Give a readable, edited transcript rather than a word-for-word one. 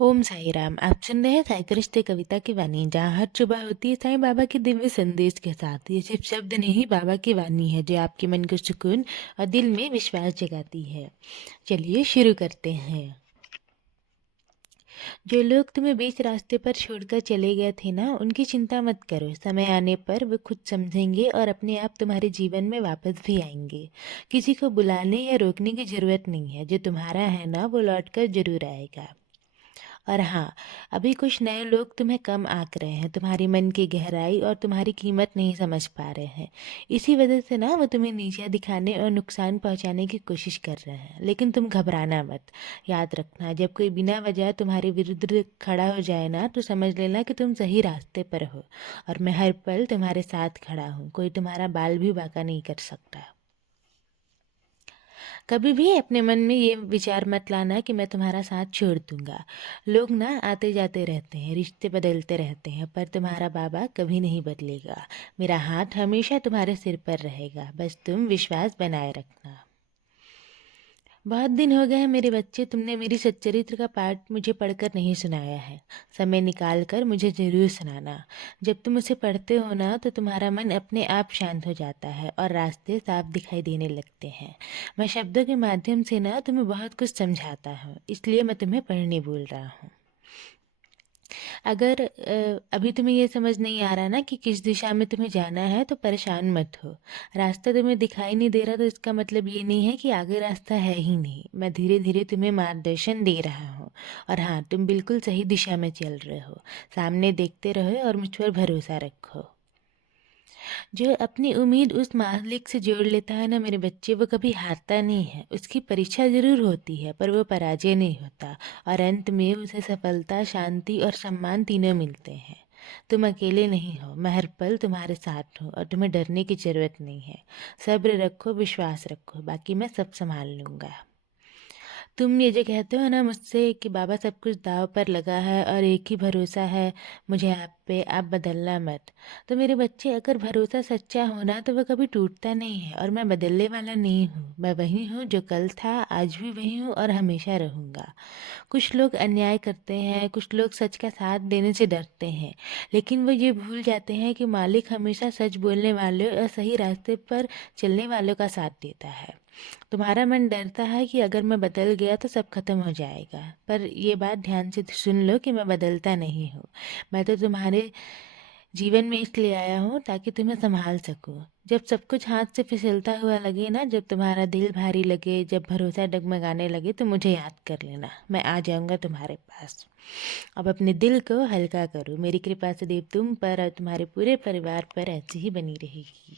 ओम साई राम। आप सुन रहे हैं साई रिश्ते कविता की वाणी, जहाँ हर सुबह होती है साईं बाबा के दिव्य संदेश के साथ। ये सिर्फ शब्द नहीं, बाबा की वाणी है जो आपके मन को सुकून और दिल में विश्वास जगाती है। चलिए शुरू करते हैं। जो लोग तुम्हें बीच रास्ते पर छोड़कर चले गए थे ना, उनकी चिंता मत करो। समय आने पर वे खुद समझेंगे और अपने आप तुम्हारे जीवन में वापस भी आएंगे। किसी को बुलाने या रोकने की जरूरत नहीं है। जो तुम्हारा है ना, वो लौट कर जरूर आएगा। और हाँ, अभी कुछ नए लोग तुम्हें कम आंक रहे हैं, तुम्हारी मन की गहराई और तुम्हारी कीमत नहीं समझ पा रहे हैं। इसी वजह से ना वो तुम्हें नीचा दिखाने और नुकसान पहुंचाने की कोशिश कर रहे हैं। लेकिन तुम घबराना मत। याद रखना, जब कोई बिना वजह तुम्हारे विरुद्ध खड़ा हो जाए ना, तो समझ लेना कि तुम सही रास्ते पर हो। और मैं हर पल तुम्हारे साथ खड़ा हूँ। कोई तुम्हारा बाल भी बांका नहीं कर सकता। कभी भी अपने मन में ये विचार मत लाना कि मैं तुम्हारा साथ छोड़ दूंगा। लोग ना आते जाते रहते हैं, रिश्ते बदलते रहते हैं, पर तुम्हारा बाबा कभी नहीं बदलेगा। मेरा हाथ हमेशा तुम्हारे सिर पर रहेगा, बस तुम विश्वास बनाए रखना। बहुत दिन हो गए हैं मेरे बच्चे, तुमने मेरी सच्चरित्र का पाठ मुझे पढ़कर नहीं सुनाया है। समय निकाल कर मुझे ज़रूर सुनाना। जब तुम उसे पढ़ते हो ना, तो तुम्हारा मन अपने आप शांत हो जाता है और रास्ते साफ दिखाई देने लगते हैं। मैं शब्दों के माध्यम से ना तुम्हें बहुत कुछ समझाता हूँ, इसलिए मैं तुम्हें पढ़ने बोल रहा हूँ। अगर अभी तुम्हें ये समझ नहीं आ रहा ना कि किस दिशा में तुम्हें जाना है, तो परेशान मत हो। रास्ता तुम्हें दिखाई नहीं दे रहा, तो इसका मतलब ये नहीं है कि आगे रास्ता है ही नहीं। मैं धीरे धीरे तुम्हें मार्गदर्शन दे रहा हूँ। और हाँ, तुम बिल्कुल सही दिशा में चल रहे हो। सामने देखते रहो और मुझ पर भरोसा रखो। जो अपनी उम्मीद उस मालिक से जोड़ लेता है ना मेरे बच्चे, वो कभी हारता नहीं है। उसकी परीक्षा जरूर होती है, पर वो पराजय नहीं होता। और अंत में उसे सफलता, शांति और सम्मान तीनों मिलते हैं। तुम अकेले नहीं हो, मैं हर पल तुम्हारे साथ हूँ और तुम्हें डरने की जरूरत नहीं है। सब्र रखो, विश्वास रखो, बाकी मैं सब संभाल लूंगा। तुम ये जो कहते हो ना मुझसे कि बाबा सब कुछ दांव पर लगा है और एक ही भरोसा है मुझे आप पे, आप बदलना मत। तो मेरे बच्चे, अगर भरोसा सच्चा होना तो वह कभी टूटता नहीं है। और मैं बदलने वाला नहीं हूँ। मैं वही हूँ जो कल था, आज भी वही हूँ और हमेशा रहूँगा। कुछ लोग अन्याय करते हैं, कुछ लोग सच का साथ देने से डरते हैं। लेकिन वो ये भूल जाते हैं कि मालिक हमेशा सच बोलने वाले और सही रास्ते पर चलने वालों का साथ देता है। तुम्हारा मन डरता है कि अगर मैं बदल गया तो सब खत्म हो जाएगा, पर ये बात ध्यान से सुन लो कि मैं बदलता नहीं हूँ। मैं तो तुम्हारे जीवन में इसलिए आया हूँ ताकि तुम्हें संभाल सकूँ। जब सब कुछ हाथ से फिसलता हुआ लगे ना, जब तुम्हारा दिल भारी लगे, जब भरोसा डगमगाने लगे, तो मुझे याद कर लेना। मैं आ जाऊंगा तुम्हारे पास। अब अपने दिल को हल्का करो। मेरी कृपा सदैव तुम पर और तुम्हारे पूरे परिवार पर ऐसी ही बनी रहेगी।